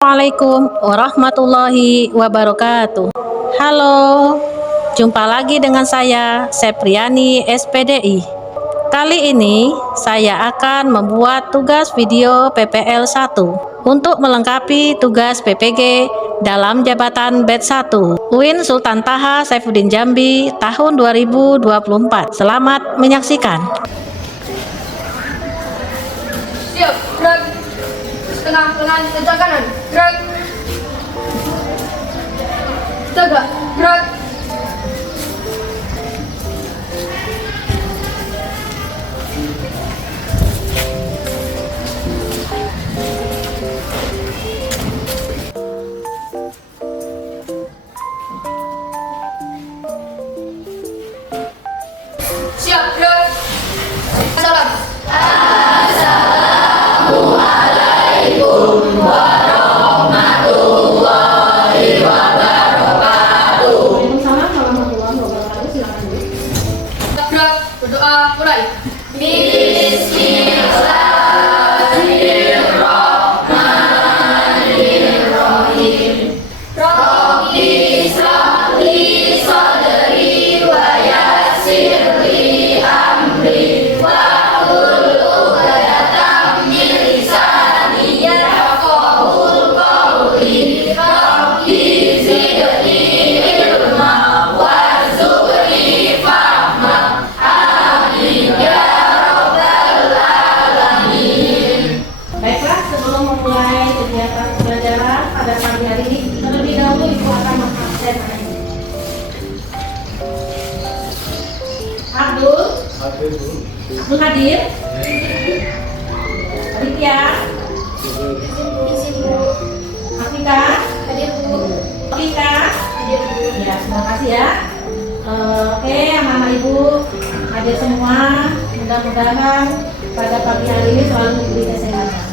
Assalamualaikum warahmatullahi wabarakatuh. Halo, jumpa lagi dengan saya Sepriani SPDI. Kali ini saya akan membuat tugas video PPL 1 untuk melengkapi tugas PPG dalam jabatan batch 1 UIN Sultan Taha Saifuddin Jambi tahun 2024. Selamat menyaksikan. Siap, gerak. Setengah lengan kencang kanan, gerak. Tegak, gerak. Siap, gerak. Salam. Gerak, berdoa, mulai. Baiklah, sebelum memulai kegiatan pembelajaran pada pagi hari ini, terlebih dahulu Ibu akan mengabsen Abdul hadir. Aditya, Afika, Afika, ya terima kasih ya. Oke, anak-anak Ibu hadir semua. Mudah-mudahan pada pagi hari ini selalu diberi kesehatan.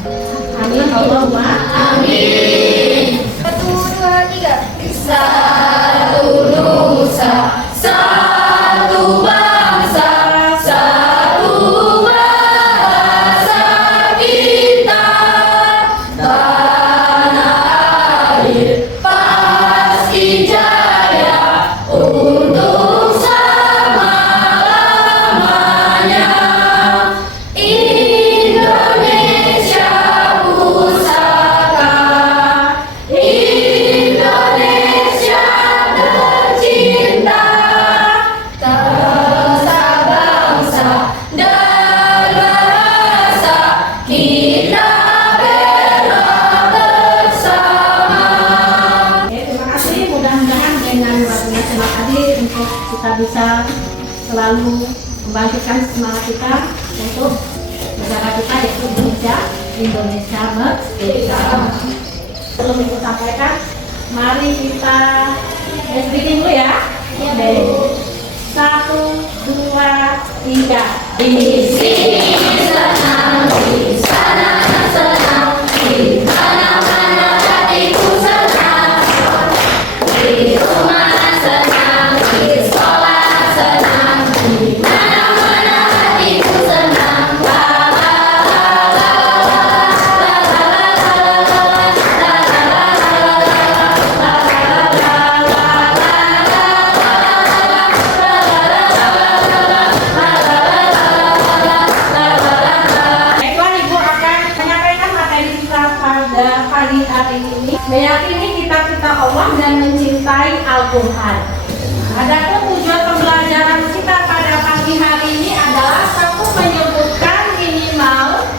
Amin, Allahumma Amin. 1, 2, 3. Satu nusa, satu bangsa, satu bahasa kita. Tanah air pasti jaya untuk selama-lamanya. Indonesia pusaka, Indonesia tercinta, bangsa dan bahasa kita bela bersama. Oke, terima kasih. Mudah-mudahan dengan waktunya semangat tadi untuk kita bisa selalu membangkitkan semangat kita untuk negara kita yaitu Indonesia merdeka. Sebelum Ibu sampaikan, mari kita speaking dulu ya. Baik. 1, 2, 3. Di sini senang, di sana senang, di mana-mana hatiku senang. Di rumah senang, di sekolah senang, di mana-mana hatiku senang. La la la la la Baiklah, Ibu akan menyampaikan materi kita pada pagi hari ini, meyakini kitab-kitab Allah dan mencintai Al-Quran. Adapun tujuan pembelajaran kita pada pagi hari ini adalah satu, menyebutkan minimal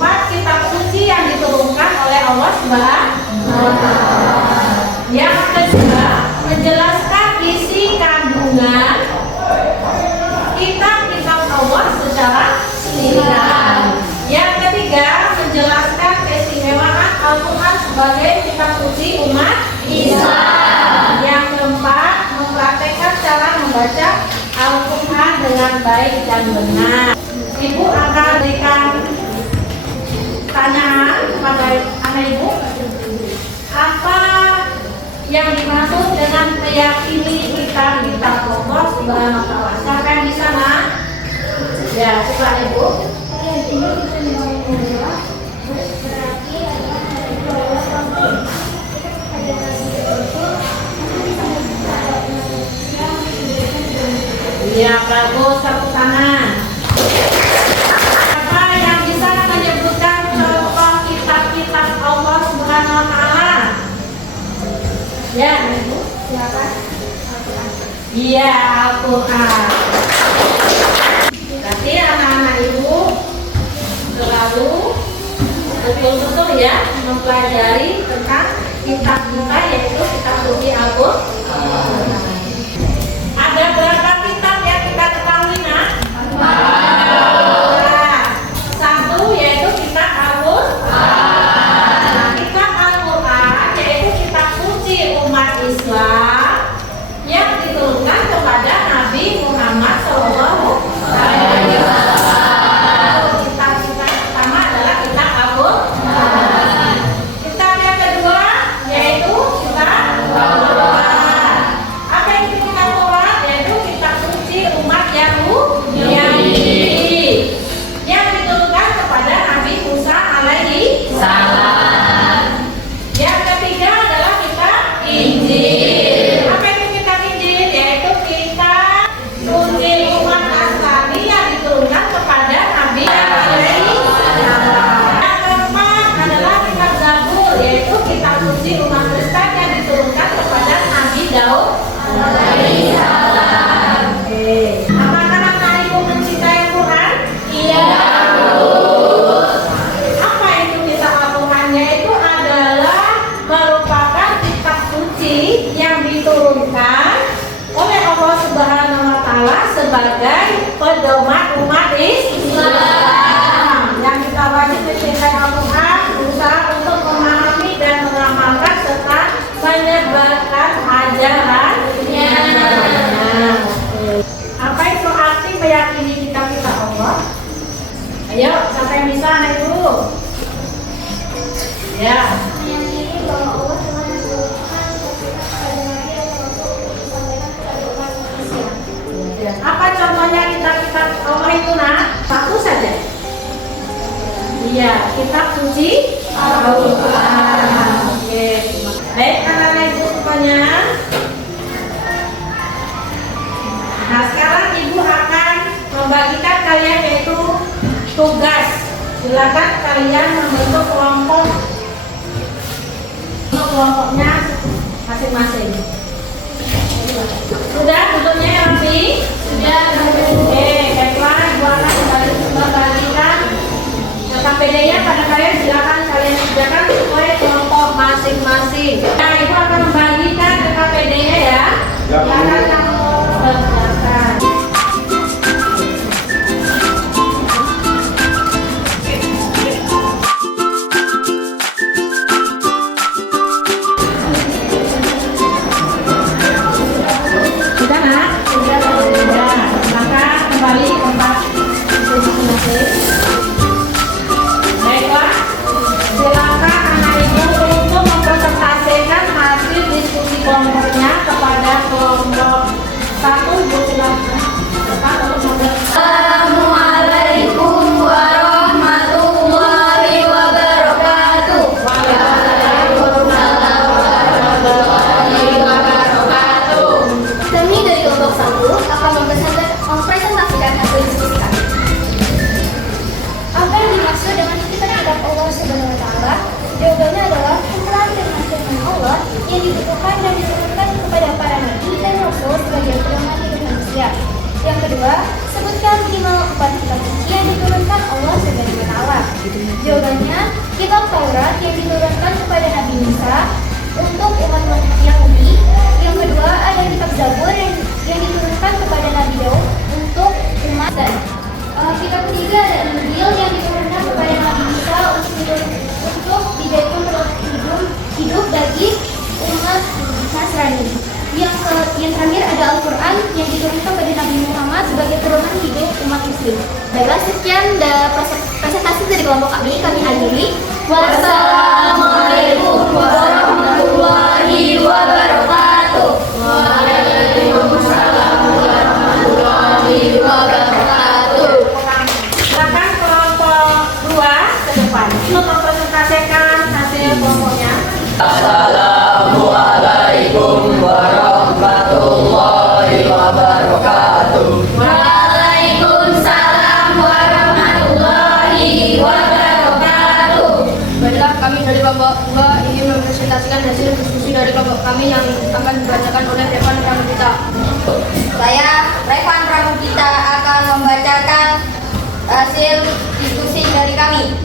4 kitab suci yang diturunkan oleh Allah Subhanahu wa Ta'ala. Yang kedua, menjelaskan isi kandungan kitab-kitab Allah secara singkat. Yang ketiga, menjelaskan keistimewaan Al-Quran sebagai kitab suci umat Islam. Yang keempat, mempraktekkan cara membaca Al-Quran dengan baik dan benar. Ibu akan berikan pertanyaan kepada anak Ibu. Apa yang dimaksud dengan meyakini kitab-kitab Allah Subhanahu wa Ta'ala? Siapa yang di sana? Ya, coba Ibu. Berarti adalah berarti adalah itu adalah Iya, Al-Quran. Berarti anak-anak ibu selalu betul-betul ya mempelajari tentang kitab kita, yaitu kitab suci Al-Quran. Ada berapa kitab yang kita ketahui, nak? Satu, yaitu kitab Al-Quran. Nah, kitab Al-Quran yaitu kitab suci umat Islam yang diturunkan kepada Nabi Muhammad SAW. Kitab pertama adalah kitab Al-Quran. Kitab yang kedua yaitu kitab Al-Quran. Apa itu kitab Al-Quran? Yaitu kitab suci umat Yahudi yang diturunkan kepada Nabi Musa alaihi salam. Yang ketiga adalah kitab Injil. Apa itu kitab Injil? Yaitu kitab suci umat Nasrani yang diturunkan kepada Nabi alaihi salam. Yang keempat adalah kitab Zabur, yaitu kitab suci umat Kristen yang diturunkan kepada Nabi Daud alaihi salam. Oke. Apakah anak ibu mencintai Al-Quran? Iya. Apa itu kitab Al-Quran? Yaitu adalah merupakan kitab suci yang diturunkan oleh Allah Subhanahu wa Ta'ala sebagai pedoman umat Islam. Yang kita wajib mencintai Al-Quran, berusaha untuk memahami dan mengamalkan serta menyebarkan ajarannya. Apa itu arti meyakini kitab-kitab Allah? Ayo, siapa yang bisa, anak ibu? Ya. Meyakini bahwa Allah telah menurunkan satu kepada Nabi atau Rasul untuk disampaikan kepada umat manusia. Apa contohnya kitab-kitab Allah itu, nak? Satu saja. Iya, kitab suci Al-Quran. Oke. Baik, anak-anak ibu semuanya. Nah, sekarang ibu akan membagikan kalian yaitu tugas. Silakan kalian membentuk kelompok. Untuk kelompoknya masing-masing. Sudah bentuknya yang rapi? Sudah. Oke, baiklah, ibu akan membagikan KPD-nya pada kalian. Silakan kalian kerjakan sesuai kelompok masing-masing. Nah, ibu akan membagikan ke KPD-nya ya. Silakan kamu kerjakan. Sudah, nak? Sudah. Maka kembali ke tempat masing-masing. Baiklah, silakan anak ibu untuk mempresentasikan hasil diskusi kelompoknya kepada kelompok satu. Ibu silakan. Depan untuk Assalamualaikum warahmatullahi wabarakatuh. Waalaikumsalam warahmatullahi wabarakatuh. Kami dari kelompok 1 akan mempresentasikan hasil diskusi kami. Apa yang dimaksud dengan kitab Allah Subhanahu wa Ta'ala? Jawabannya adalah kumpulan firman-firman Allah yang dibutuhkan dan diturunkan kepada para nabi dan rasul sebagai pedoman hidup manusia. Yang kedua, sebutkan minimal 4 kitab suci yang diturunkan Allah Subhanahu wa Ta'ala. Jawabannya, kitab Taurat yang diturunkan kepada Nabi Musa untuk umat Yahudi. Yang kedua, ada kitab Zabur yang diturunkan kepada Nabi Daud untuk umat dan kitab ketiga ada Injil yang diturunkan kepada Nabi Isa untuk dijadikan pedoman hidup bagi umat Nasrani. Yang terakhir ada Al-Quran yang diturunkan kepada Nabi Muhammad sebagai pedoman hidup umat Muslim. Baiklah, sekian presentasi dari kelompok kami akhiri. Wassalamualaikum warahmatullahi wabarakatuh. Waalaikumsalam warahmatullahi wabarakatuh. Silakan kelompok 2 ke depan untuk mempresentasikan hasil kelompoknya. Assalamualaikum warahmatullahi wabarakatuh. Waalaikumsalam warahmatullahi wabarakatuh. Baiklah, kami dari kelompok 2 ingin mempresentasikan hasil diskusi dari kelompok kami yang akan dibacakan oleh Revan Pramudita. Saya, Revan Pramudita, akan membacakan hasil diskusi dari kami.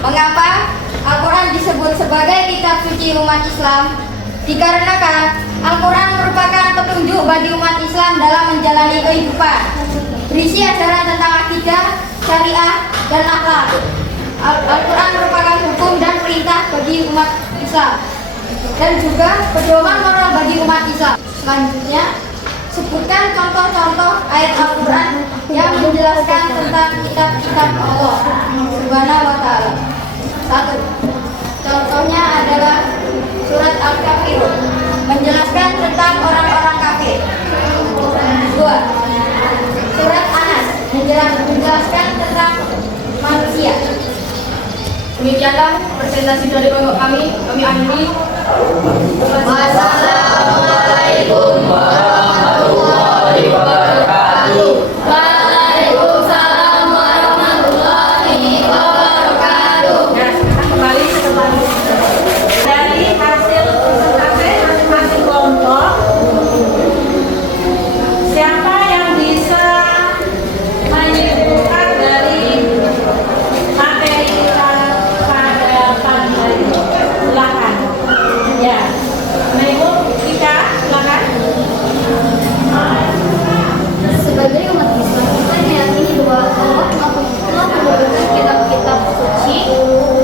Mengapa Al-Quran disebut sebagai kitab suci umat Islam? Dikarenakan Al-Quran merupakan petunjuk bagi umat Islam dalam menjalani kehidupan, berisi ajaran tentang akidah, syariah, dan akhlak. Al-Quran merupakan hukum dan perintah bagi umat Islam dan juga pedoman moral bagi umat Islam. Selanjutnya, sebutkan contoh-contoh ayat Al-Quran yang menjelaskan tentang kitab-kitab Allah Subhanahu wa Ta'ala. 1. Contohnya adalah surat Al-Kafirun, menjelaskan tentang orang-orang kafir. 2. Surat Anas, menjelaskan tentang manusia. Demikianlah presentasi dari kelompok kami akhiri. Wassalamualaikum warahmatullahi wabarakatuh. Waalaikumsalam warahmatullahi wabarakatuh. Ya, kita kembali ke tempat. Dari hasil presentasi masing-masing kelompok, siapa yang bisa menyimpulkan dari materi kita pada pagi hari ini? Silakan. Ya, Nah, Ibu Ika, silakan. Sebagai umat Islam, kita meyakini bahwa Allah telah menurunkan kitab-kitab suci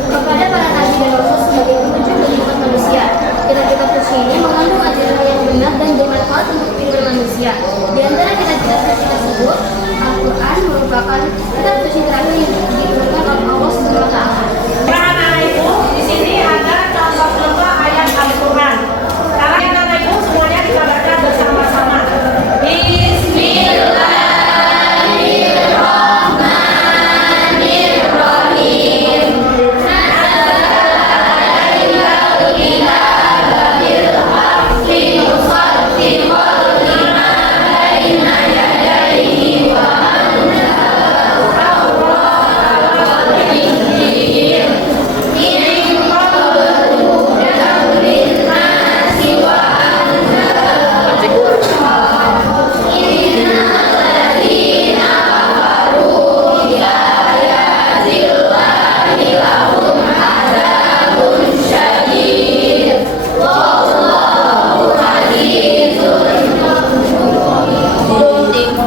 kepada para nabi dan rasul sebagai petunjuk bagi umat manusia. Kitab-kitab suci ini mengandung ajaran yang benar dan bermanfaat untuk hidup manusia. Di antara kitab-kitab suci tersebut, Al-Quran merupakan kitab suci terakhir yang diturunkan oleh Allah Subhanahu wa Ta'ala. Anak Ibu, di sini ada contoh-contoh ayat Al-Quran. Sekarang anak Ibu semuanya kita baca bersama-sama.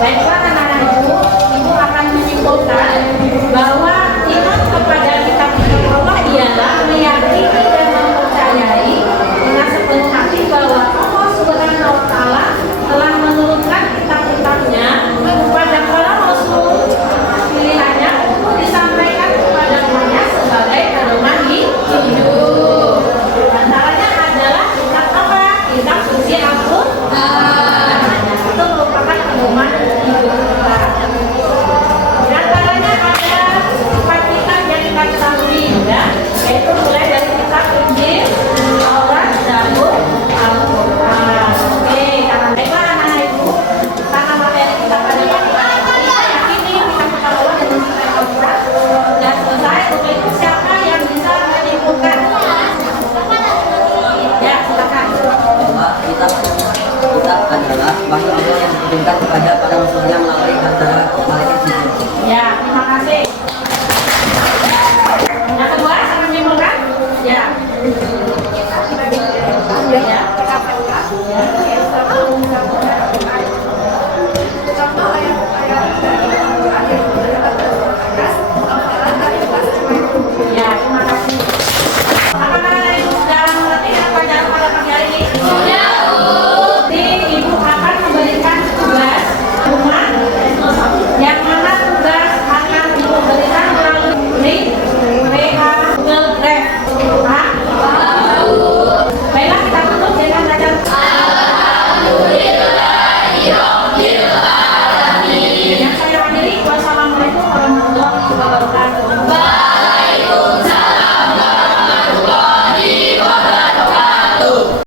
Baiklah anak-anak Ibu, Ibu akan menyimpulkan bahwa iman kepada kitab-kitab Allah ialah meyakini dan mempercayai dengan sepenuh hati bahwa Allah Subhanahu wa Ta'ala telah menurunkan kitab-kitabnya kepada para rasul pilihannya untuk disampaikan kepada umatnya sebagai pedoman hidup. Antaranya adalah kitab apa? Kitab suci Al-Quran. Itu merupakan pedoman hidup kita. Di antaranya ada 4 kitab yang kita ketahui, ya, yaitu mulai dari kitab Injil, Taurat, Zabur, Al-Quran. Oke, baiklah anak-anak Ibu, karena materi kita pada pagi hari ini, kita yakini kita ketahui dan mencintai Al-Quran sudah selesai. Untuk itu siapa yang bisa menyimpulkan? Ya, silakan. Bahwa kitab adalah wahyu Allah yang diturunkan kepada para rasulnya melalui antara malaikat Jibril. Ya, terima kasih. Yang kedua, saya menyimpulkan. Ya. Ya.